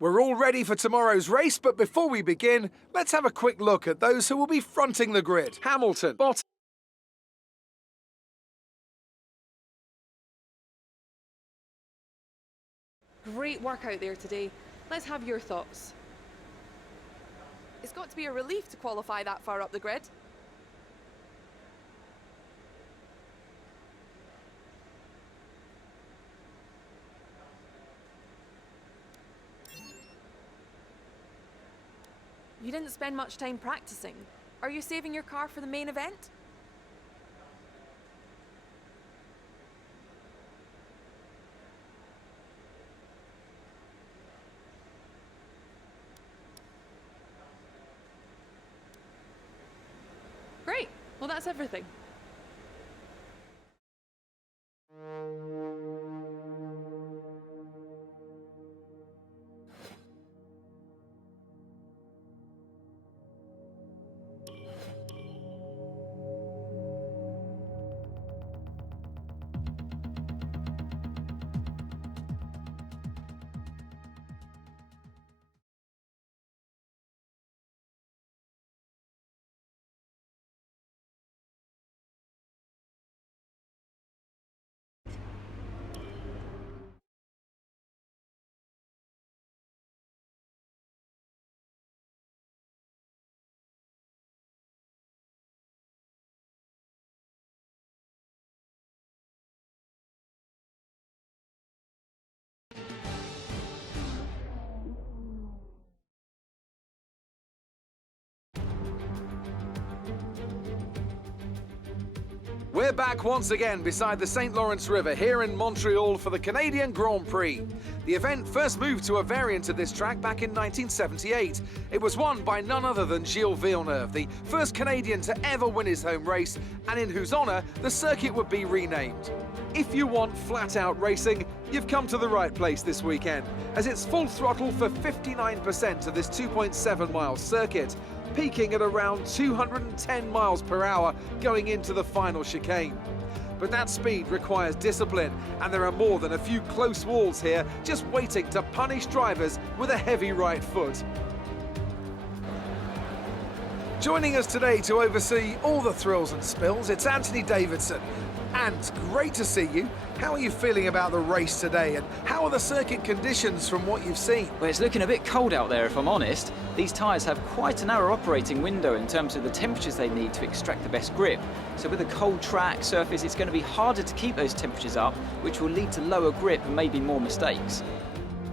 We're all ready for tomorrow's race, but before we begin, let's have a quick look at those who will be fronting the grid. Hamilton, Bottas. Great work out there today. Let's have your thoughts. It's got to be a relief to qualify that far up the grid. You didn't spend much time practicing. Are you saving your car for the main event? Great. Well, that's everything. We're back once again beside the St. Lawrence River here in Montreal for the Canadian Grand Prix. The event first moved to a variant of this track back in 1978. It was won by none other than Gilles Villeneuve, the first Canadian to ever win his home race, and in whose honour the circuit would be renamed. If you want flat-out racing, you've come to the right place this weekend, as it's full throttle for 59% of this 2.7-mile circuit, peaking at around 210 miles per hour going into the final chicane. But that speed requires discipline, and there are more than a few close walls here just waiting to punish drivers with a heavy right foot. Joining us today to oversee all the thrills and spills, it's Anthony Davidson. And great to see you. How are you feeling about the race today, and how are the circuit conditions from what you've seen? Well, it's looking a bit cold out there, if I'm honest. These tyres have quite a narrow operating window in terms of the temperatures they need to extract the best grip. So with a cold track surface, it's going to be harder to keep those temperatures up, which will lead to lower grip and maybe more mistakes.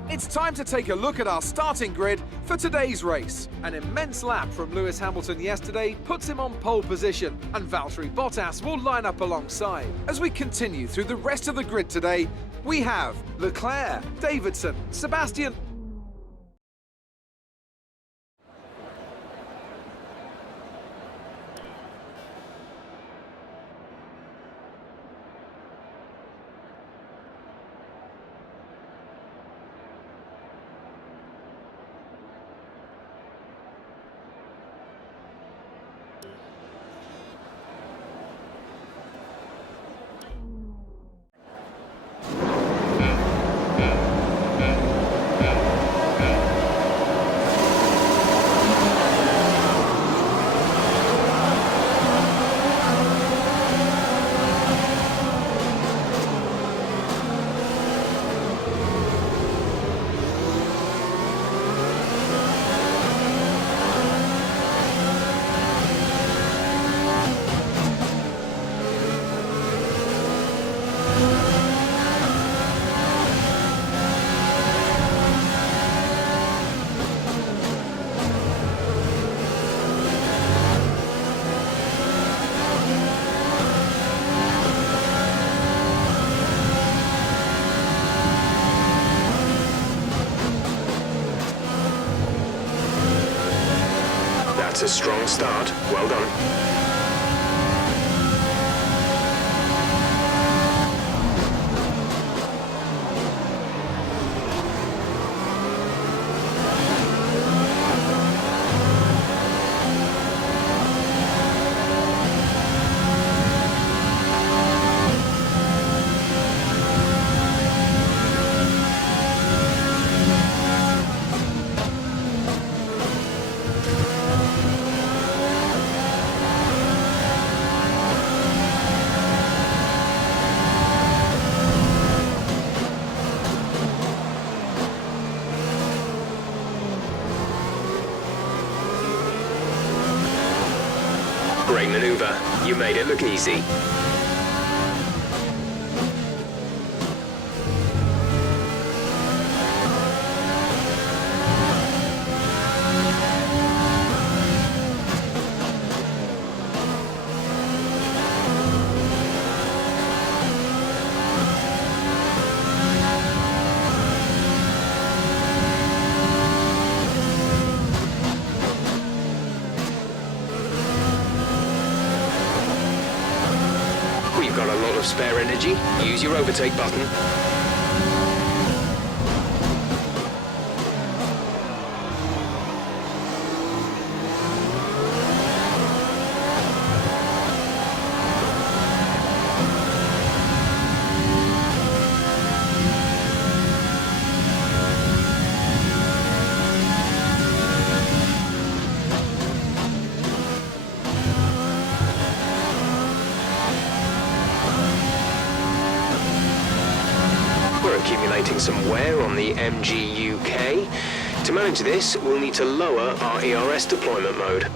It's time to take a look at our starting grid for today's race. An immense lap from Lewis Hamilton yesterday puts him on pole position, and Valtteri Bottas will line up alongside. As we continue through the rest of the grid today, we have Leclerc, Davidson, Sebastian. That's a strong start. Well done. Great maneuver. You made it look easy. We've got a lot of spare energy. Use your overtake button. We're accumulating some wear on the 𝐺𝙀𝘾. To manage this, we'll need to lower our ERS deployment mode.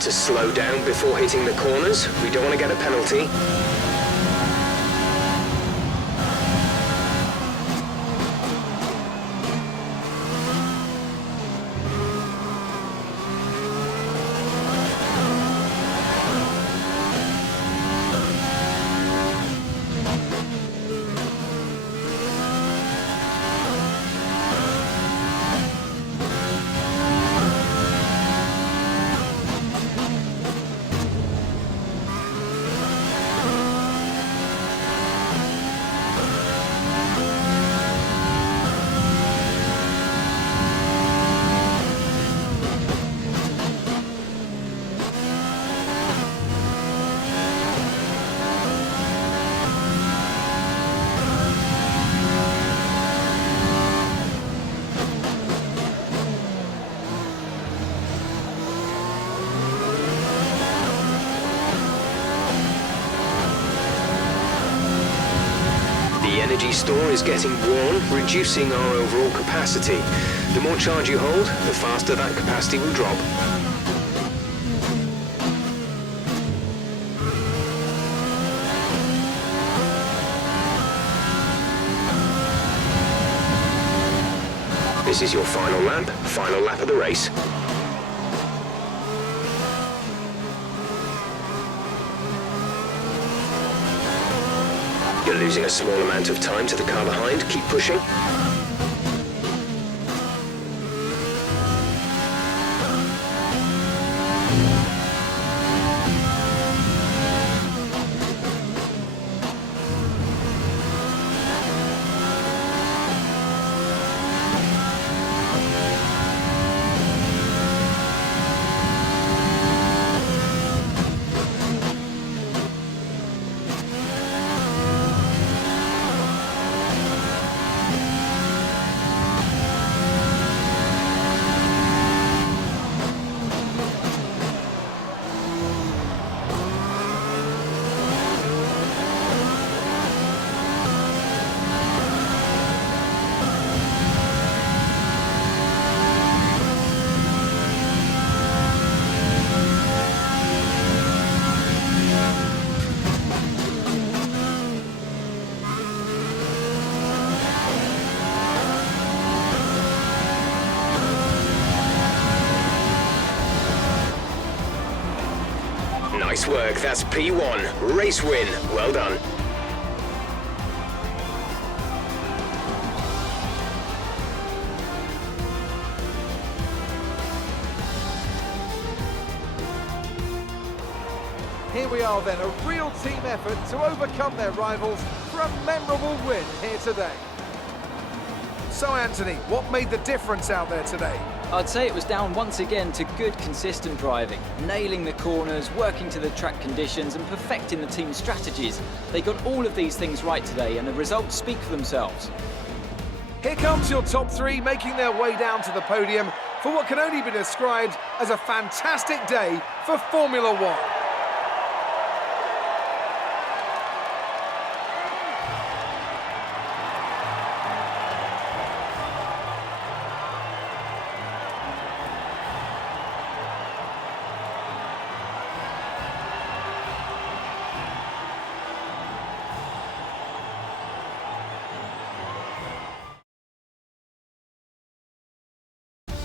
To slow down before hitting the corners. We don't want to get a penalty. The energy store is getting worn, reducing our overall capacity. The more charge you hold, the faster that capacity will drop. This is your final lap of the race. You're losing a small amount of time to the car behind. Keep pushing. Nice work, that's P1. Race win, well done. Here we are then, a real team effort to overcome their rivals for a memorable win here today. So Anthony, what made the difference out there today? I'd say it was down once again to good, consistent driving, nailing the corners, working to the track conditions and perfecting the team's strategies. They got all of these things right today and the results speak for themselves. Here comes your top three making their way down to the podium for what can only be described as a fantastic day for Formula One.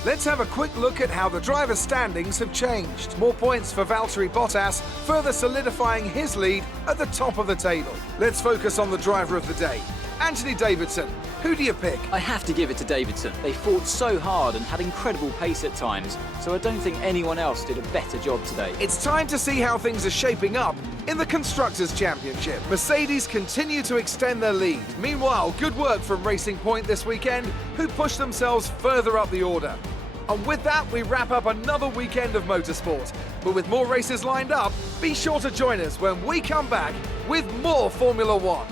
Let's have a quick look at how the driver standings have changed. More points for Valtteri Bottas, further solidifying his lead at the top of the table. Let's focus on the driver of the day, Anthony Davidson. Who do you pick? I have to give it to Davidson. They fought so hard and had incredible pace at times, so I don't think anyone else did a better job today. It's time to see how things are shaping up in the Constructors' Championship. Mercedes continue to extend their lead. Meanwhile, good work from Racing Point this weekend, who pushed themselves further up the order. And with that, we wrap up another weekend of motorsport. But with more races lined up, be sure to join us when we come back with more Formula One.